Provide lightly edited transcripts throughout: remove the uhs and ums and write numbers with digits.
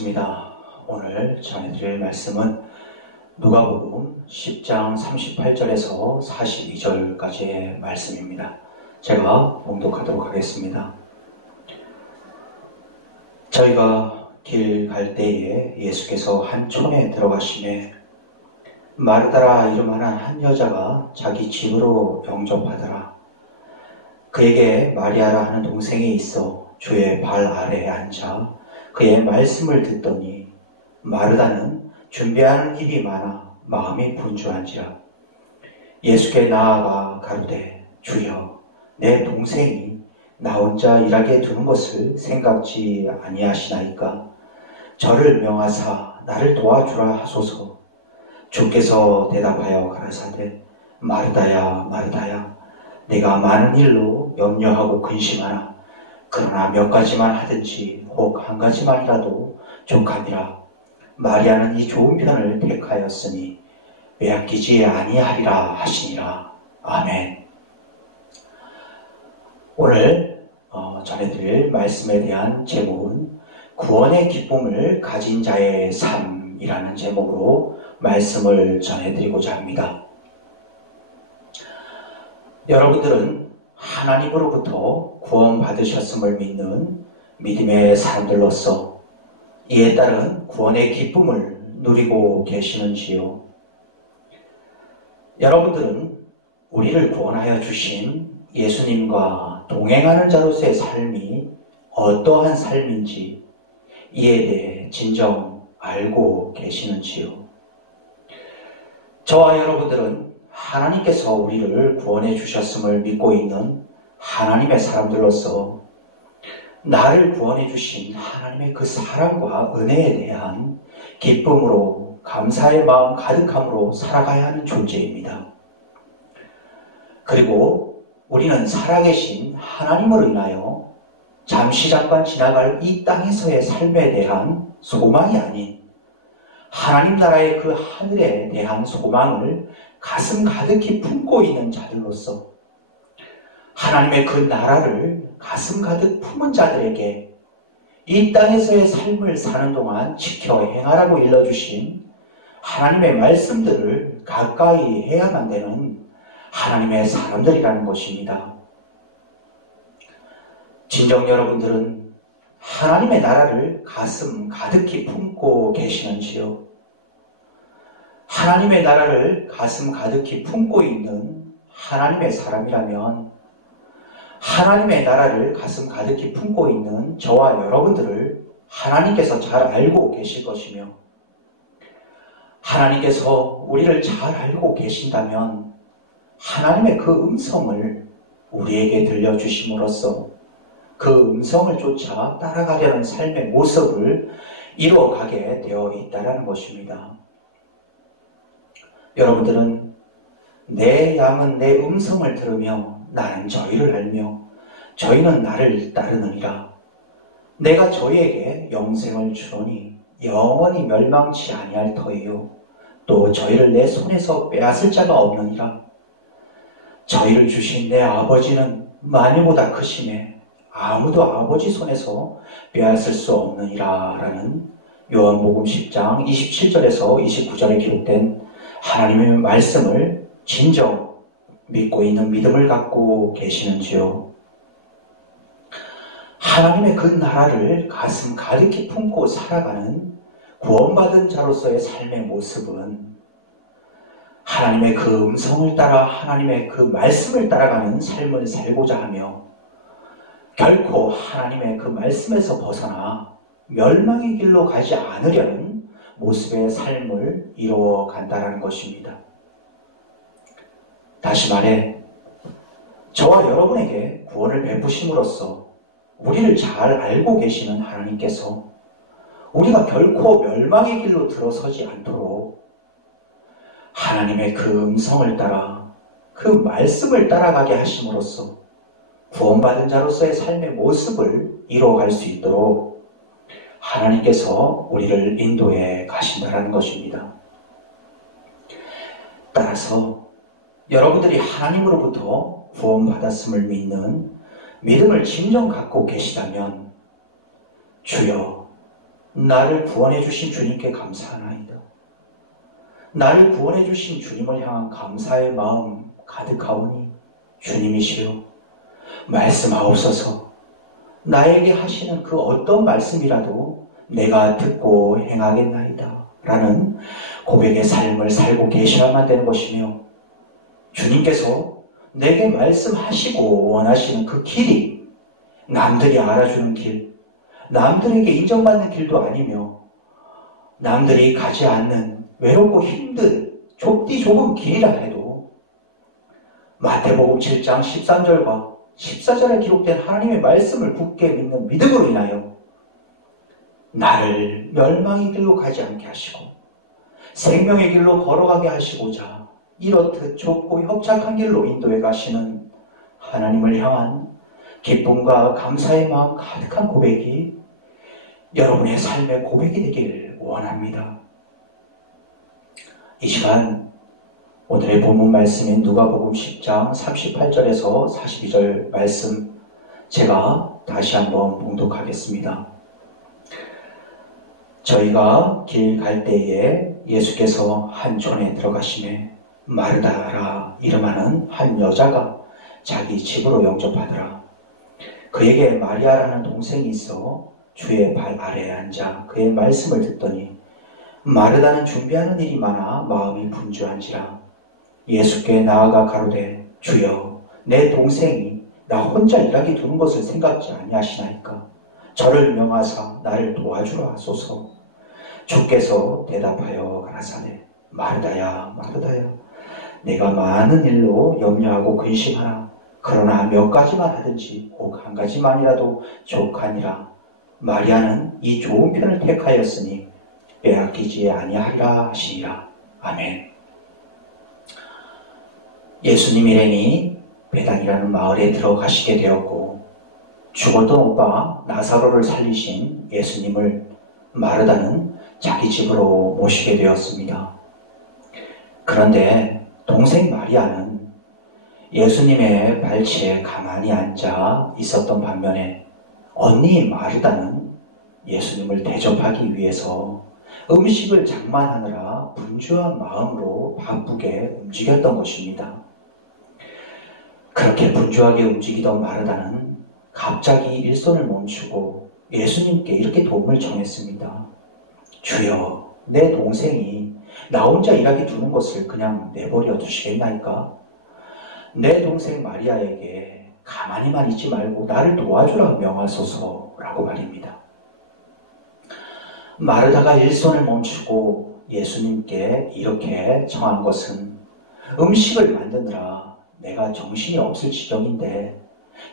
반갑습니다. 오늘 전해드릴 말씀은 누가복음 10장 38절에서 42절까지의 말씀입니다. 제가 봉독하도록 하겠습니다. 저희가 길 갈 때에 예수께서 한 촌에 들어가시매 마르다라 이름하는 한 여자가 자기 집으로 영접하더라. 그에게 마리아라 하는 동생이 있어 주의 발 아래에 앉아 그의 말씀을 듣더니 마르다는 준비하는 일이 많아 마음이 분주한지라. 예수께 나아가 가로되 주여 내 동생이 나 혼자 일하게 두는 것을 생각지 아니하시나이까. 저를 명하사 나를 도와주라 하소서. 주께서 대답하여 가라사대 마르다야 마르다야 내가 많은 일로 염려하고 근심하나 그러나 몇 가지만 하든지 혹 한 가지만이라도 족함이라. 마리아는 이 좋은 편을 택하였으니 빼앗기지 아니하리라 하시니라. 아멘. 오늘 전해드릴 말씀에 대한 제목은 구원의 기쁨을 가진 자의 삶이라는 제목으로 말씀을 전해드리고자 합니다. 여러분들은 하나님으로부터 구원받으셨음을 믿는 믿음의 사람들로서 이에 따른 구원의 기쁨을 누리고 계시는지요? 여러분들은 우리를 구원하여 주신 예수님과 동행하는 자로서의 삶이 어떠한 삶인지 이에 대해 진정 알고 계시는지요? 저와 여러분들은 하나님께서 우리를 구원해 주셨음을 믿고 있는 하나님의 사람들로서 나를 구원해 주신 하나님의 그 사랑과 은혜에 대한 기쁨으로 감사의 마음 가득함으로 살아가야 하는 존재입니다. 그리고 우리는 살아계신 하나님으로 인하여 잠시 잠깐 지나갈 이 땅에서의 삶에 대한 소망이 아닌 하나님 나라의 그 하늘에 대한 소망을 가슴 가득히 품고 있는 자들로서 하나님의 그 나라를 가슴 가득 품은 자들에게 이 땅에서의 삶을 사는 동안 지켜 행하라고 일러주신 하나님의 말씀들을 가까이 해야만 되는 하나님의 사람들이라는 것입니다. 진정 여러분들은 하나님의 나라를 가슴 가득히 품고 계시는지요? 하나님의 나라를 가슴 가득히 품고 있는 하나님의 사람이라면 하나님의 나라를 가슴 가득히 품고 있는 저와 여러분들을 하나님께서 잘 알고 계실 것이며 하나님께서 우리를 잘 알고 계신다면 하나님의 그 음성을 우리에게 들려주심으로써 그 음성을 쫓아 따라가려는 삶의 모습을 이루어가게 되어 있다는 것입니다. 여러분들은 내 양은 내 음성을 들으며 나는 저희를 알며 저희는 나를 따르느니라. 내가 저희에게 영생을 주노니 영원히 멸망치 아니할 터이요 또 저희를 내 손에서 빼앗을 자가 없느니라. 저희를 주신 내 아버지는 만유보다 크심에 아무도 아버지 손에서 빼앗을 수 없느니라 라는 요한복음 10장 27절에서 29절에 기록된 하나님의 말씀을 진정 믿고 있는 믿음을 갖고 계시는지요? 하나님의 그 나라를 가슴 가득히 품고 살아가는 구원받은 자로서의 삶의 모습은 하나님의 그 음성을 따라 하나님의 그 말씀을 따라가는 삶을 살고자 하며 결코 하나님의 그 말씀에서 벗어나 멸망의 길로 가지 않으려는 모습의 삶을 이루어 간다는 것입니다. 다시 말해 저와 여러분에게 구원을 베푸심으로써 우리를 잘 알고 계시는 하나님께서 우리가 결코 멸망의 길로 들어서지 않도록 하나님의 그 음성을 따라 그 말씀을 따라가게 하심으로써 구원받은 자로서의 삶의 모습을 이루어갈 수 있도록 하나님께서 우리를 인도해 가신다는 것입니다. 따라서 여러분들이 하나님으로부터 구원받았음을 믿는 믿음을 진정 갖고 계시다면 주여 나를 구원해 주신 주님께 감사하나이다. 나를 구원해 주신 주님을 향한 감사의 마음 가득하오니 주님이시여 말씀하옵소서. 나에게 하시는 그 어떤 말씀이라도 내가 듣고 행하겠나이다 라는 고백의 삶을 살고 계셔야만 되는 것이며, 주님께서 내게 말씀하시고 원하시는 그 길이 남들이 알아주는 길, 남들에게 인정받는 길도 아니며 남들이 가지 않는 외롭고 힘든 좁디 좁은 길이라 해도 마태복음 7장 13절과 14절에 기록된 하나님의 말씀을 굳게 믿는 믿음으로 인하여 나를 멸망의 길로 가지 않게 하시고 생명의 길로 걸어가게 하시고자 이렇듯 좁고 협착한 길로 인도해 가시는 하나님을 향한 기쁨과 감사의 마음 가득한 고백이 여러분의 삶의 고백이 되기를 원합니다. 이 시간 오늘의 본문 말씀인 누가복음 10장 38절에서 42절 말씀 제가 다시 한번 봉독하겠습니다. 저희가 길 갈 때에 예수께서 한 촌에 들어가시매 마르다라 이름하는 한 여자가 자기 집으로 영접하더라. 그에게 마리아라는 동생이 있어 주의 발 아래에 앉아 그의 말씀을 듣더니 마르다는 준비하는 일이 많아 마음이 분주한지라. 예수께 나아가 가로되 주여 내 동생이 나 혼자 일하게 두는 것을 생각지 아니하시나이까. 저를 명하사 나를 도와주라 하소서. 주께서 대답하여 가라사대 마르다야 마르다야 내가 많은 일로 염려하고 근심하나 그러나 몇 가지만 하든지 꼭 한 가지만이라도 족하니라. 마리아는 이 좋은 편을 택하였으니 빼앗기지 아니하리라 하시니라. 아멘. 예수님 일행이 베단이라는 마을에 들어가시게 되었고 죽었던 오빠 나사로를 살리신 예수님을 마르다는 자기 집으로 모시게 되었습니다. 그런데 동생 마리아는 예수님의 발치에 가만히 앉아 있었던 반면에 언니 마르다는 예수님을 대접하기 위해서 음식을 장만하느라 분주한 마음으로 바쁘게 움직였던 것입니다. 그렇게 분주하게 움직이던 마르다는 갑자기 일손을 멈추고 예수님께 이렇게 도움을 청했습니다. 주여, 내 동생이 나 혼자 일하게 두는 것을 그냥 내버려 두시겠나이까? 내 동생 마리아에게 가만히만 있지 말고 나를 도와주라 명하소서라고 말입니다. 마르다가 일손을 멈추고 예수님께 이렇게 청한 것은 음식을 만드느라 내가 정신이 없을 지경인데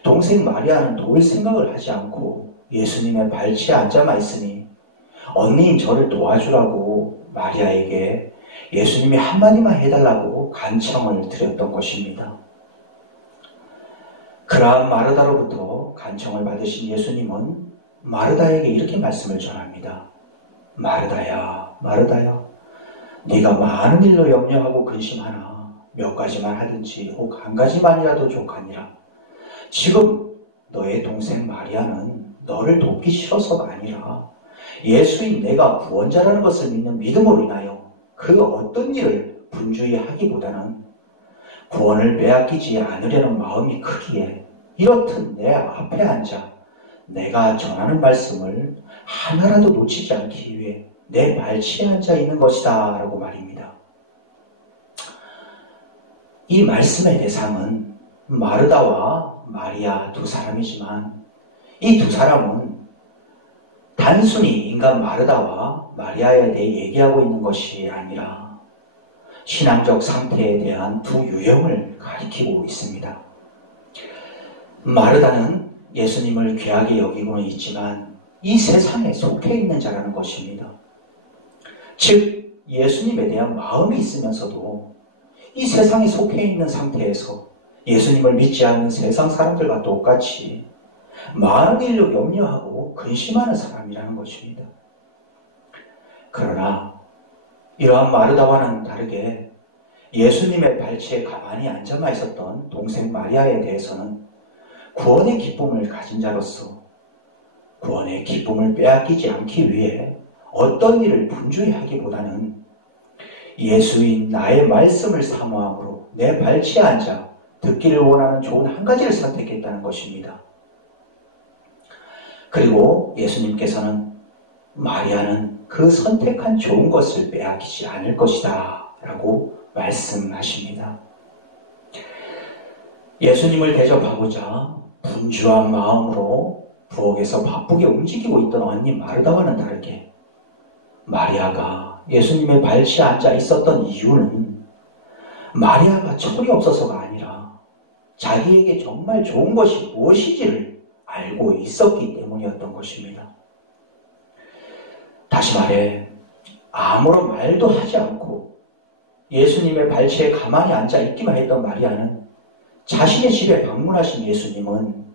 동생 마리아는 도울 생각을 하지 않고 예수님의 발치에 앉아만 있으니 언니인 저를 도와주라고 마리아에게 예수님이 한마디만 해달라고 간청을 드렸던 것입니다. 그러한 마르다로부터 간청을 받으신 예수님은 마르다에게 이렇게 말씀을 전합니다. 마르다야, 마르다야, 네가 많은 일로 염려하고 근심하나 몇 가지만 하든지 혹 한 가지만이라도 족하니라. 지금 너의 동생 마리아는 너를 돕기 싫어서가 아니라 예수인 내가 구원자라는 것을 믿는 믿음으로 인하여 그 어떤 일을 분주히 하기보다는 구원을 빼앗기지 않으려는 마음이 크기에 이렇듯 내 앞에 앉아 내가 전하는 말씀을 하나라도 놓치지 않기 위해 내 발치에 앉아 있는 것이다 라고 말입니다. 이 말씀의 대상은 마르다와 마리아 두 사람이지만 이 두 사람은 단순히 인간 마르다와 마리아에 대해 얘기하고 있는 것이 아니라 신앙적 상태에 대한 두 유형을 가리키고 있습니다. 마르다는 예수님을 귀하게 여기고는 있지만 이 세상에 속해 있는 자라는 것입니다. 즉 예수님에 대한 마음이 있으면서도 이 세상에 속해 있는 상태에서 예수님을 믿지 않는 세상 사람들과 똑같이 많은 일로 염려하고 근심하는 사람이라는 것입니다. 그러나 이러한 마르다와는 다르게 예수님의 발치에 가만히 앉아만 있었던 동생 마리아에 대해서는 구원의 기쁨을 가진 자로서 구원의 기쁨을 빼앗기지 않기 위해 어떤 일을 분주히 하기보다는 예수인 나의 말씀을 사모함으로 내 발치에 앉아 듣기를 원하는 좋은 한 가지를 선택했다는 것입니다. 그리고 예수님께서는 마리아는 그 선택한 좋은 것을 빼앗기지 않을 것이다 라고 말씀하십니다. 예수님을 대접하고자 분주한 마음으로 부엌에서 바쁘게 움직이고 있던 언니 마르다와는 다르게 마리아가 예수님의 발치에 앉아 있었던 이유는 마리아가 철이 없어서가 아니라 자기에게 정말 좋은 것이 무엇인지를 알고 있었기 때문이었던 것입니다. 다시 말해 아무런 말도 하지 않고 예수님의 발치에 가만히 앉아 있기만 했던 마리아는 자신의 집에 방문하신 예수님은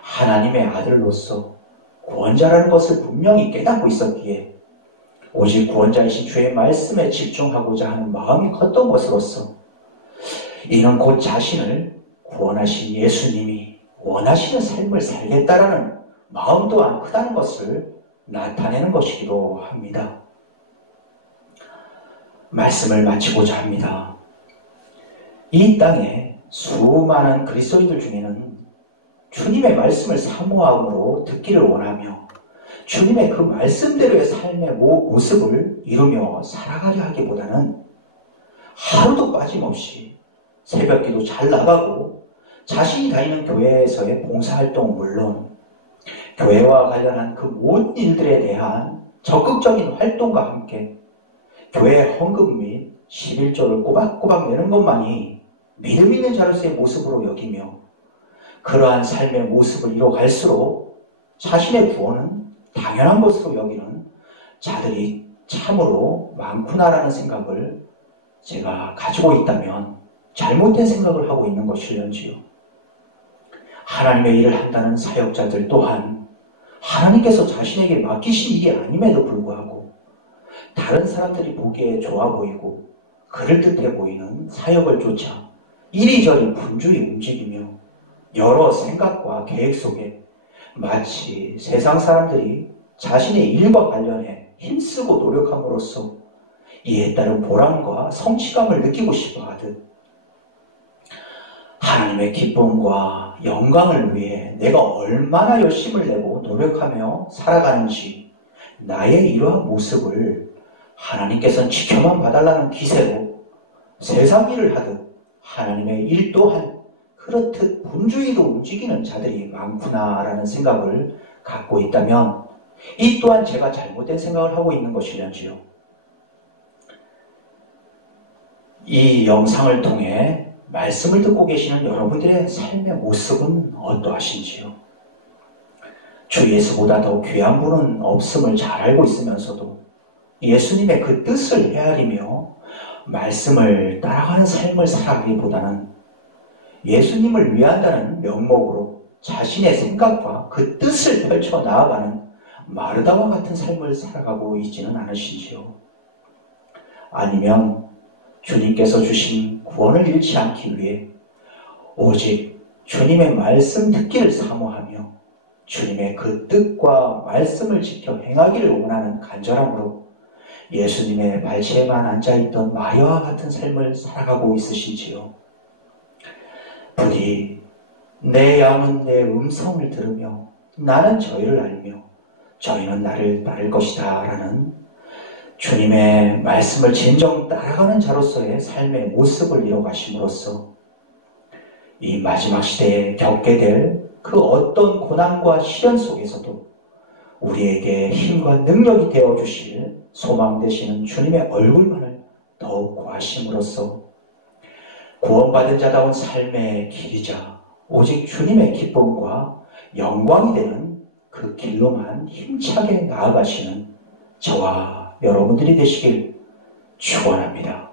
하나님의 아들로서 구원자라는 것을 분명히 깨닫고 있었기에 오직 구원자이신 주의 말씀에 집중하고자 하는 마음이 컸던 것으로서 이는 곧 자신을 구원하신 예수님이 원하시는 삶을 살겠다라는 마음 또한 크다는 것을 나타내는 것이기도 합니다. 말씀을 마치고자 합니다. 이 땅에 수많은 그리스도인들 중에는 주님의 말씀을 사모함으로 듣기를 원하며 주님의 그 말씀대로의 삶의 모습을 이루며 살아가려 하기보다는 하루도 빠짐없이 새벽기도 잘 나가고 자신이 다니는 교회에서의 봉사활동 물론 교회와 관련한 그 모든 일들에 대한 적극적인 활동과 함께 교회 헌금 및 11조를 꼬박꼬박 내는 것만이 믿음 있는 자로서의 모습으로 여기며 그러한 삶의 모습을 이뤄갈수록 자신의 구원은 당연한 것으로 여기는 자들이 참으로 많구나라는 생각을 제가 가지고 있다면 잘못된 생각을 하고 있는 것일런지요. 하나님의 일을 한다는 사역자들 또한 하나님께서 자신에게 맡기신 일이 아님에도 불구하고 다른 사람들이 보기에 좋아 보이고 그럴듯해 보이는 사역을 쫓아 이리저리 분주히 움직이며 여러 생각과 계획 속에 마치 세상 사람들이 자신의 일과 관련해 힘쓰고 노력함으로써 이에 따른 보람과 성취감을 느끼고 싶어 하듯 하나님의 기쁨과 영광을 위해 내가 얼마나 열심을 내고 노력하며 살아가는지 나의 이러한 모습을 하나님께서는 지켜만 봐달라는 기세로 세상 일을 하듯 하나님의 일 또한 그렇듯 분주히도 움직이는 자들이 많구나라는 생각을 갖고 있다면 이 또한 제가 잘못된 생각을 하고 있는 것이련지요. 이 영상을 통해 말씀을 듣고 계시는 여러분들의 삶의 모습은 어떠하신지요? 주 예수보다 더 귀한 분은 없음을 잘 알고 있으면서도 예수님의 그 뜻을 헤아리며 말씀을 따라가는 삶을 살아가기보다는 예수님을 위한다는 명목으로 자신의 생각과 그 뜻을 펼쳐 나아가는 마르다와 같은 삶을 살아가고 있지는 않으신지요? 아니면 주님께서 주신 구원을 잃지 않기 위해 오직 주님의 말씀 듣기를 사모하며 주님의 그 뜻과 말씀을 지켜 행하기를 원하는 간절함으로 예수님의 발치에만 앉아있던 마리아와 같은 삶을 살아가고 있으신지요? 부디 내 양은 내 음성을 들으며 나는 저희를 알며 저희는 나를 따를 것이다 라는 주님의 말씀을 진정 따라가는 자로서의 삶의 모습을 이뤄가심으로써 이 마지막 시대에 겪게 될 그 어떤 고난과 시련 속에서도 우리에게 힘과 능력이 되어주실 소망 되시는 주님의 얼굴만을 더욱 구하심으로써 구원받은 자다운 삶의 길이자 오직 주님의 기쁨과 영광이 되는 그 길로만 힘차게 나아가시는 저와 여러분들이 되시길 축원합니다.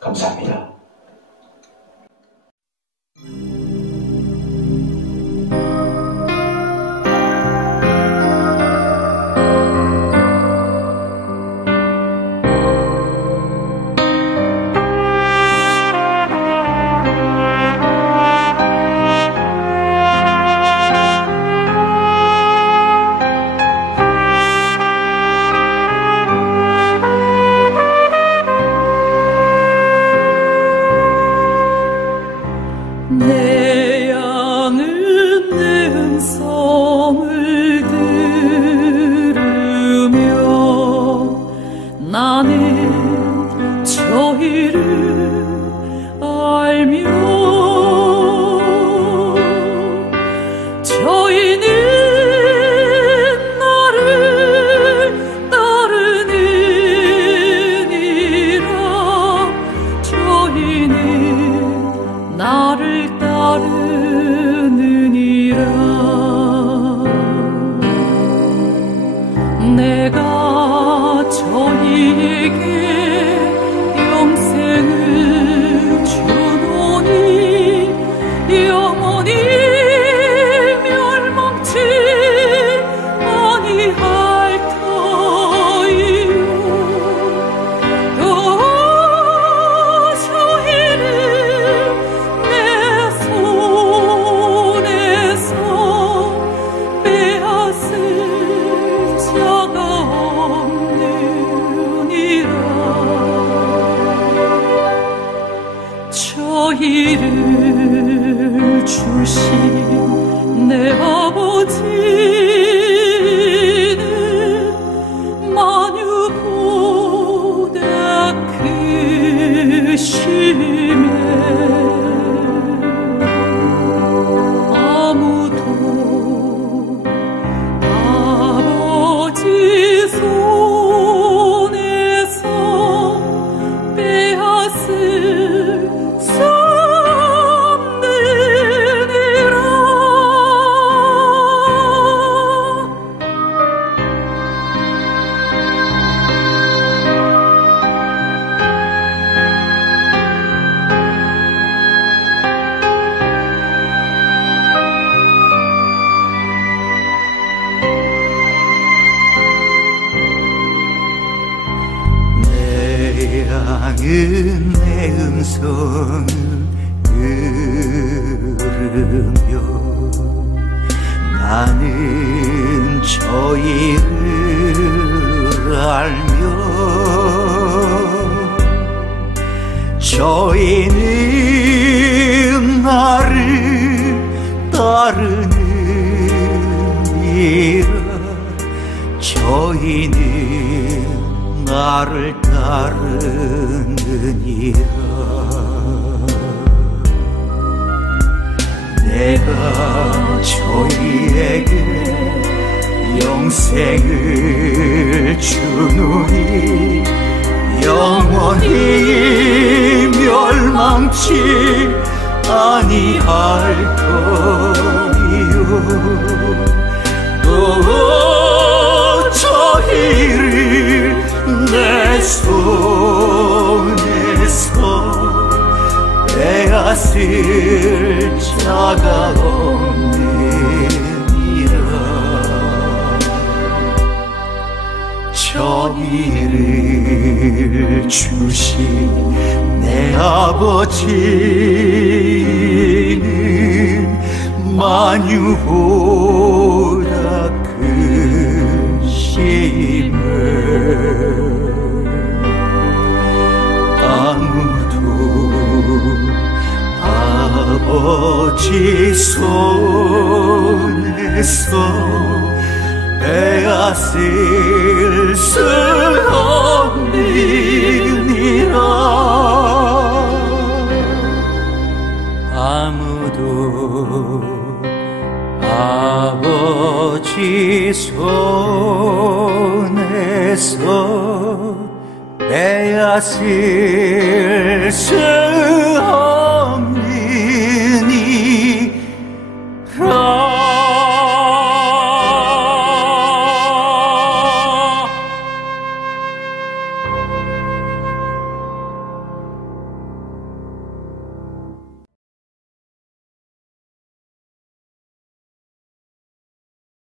감사합니다. 내 양은 내 음성을 들으며 나는 저희를 알며 저희는 나를 따르느니라. 저희는 나를 따르느니라. 내가 저희에게 영생을 주노니 영원히 멸망치 아니할 터이요. 또 저희를 내 손에서 빼앗을 자가 없느니라. 저희를 주신 내 아버지는 만유보다 크시매 아무도 아버지 손에서 빼앗을 수 없느니라. 내 양은 내 음성을 들으며 나는 저희를 알며 저희는 나를 따르느니라. 저희는 나를 따르느니라. 내가 저희에게 영생을 주노니 영원히 멸망치 아니할 터이요. 또 저희를 내 손에서 빼앗을 자가 없느니라. 저희를 주신 내 아버지는 만유보다 크심을 아무도 아버지 손에서 빼앗을 수 없느니라. 아무도 아버지 손에서 빼앗을 수 없느니라.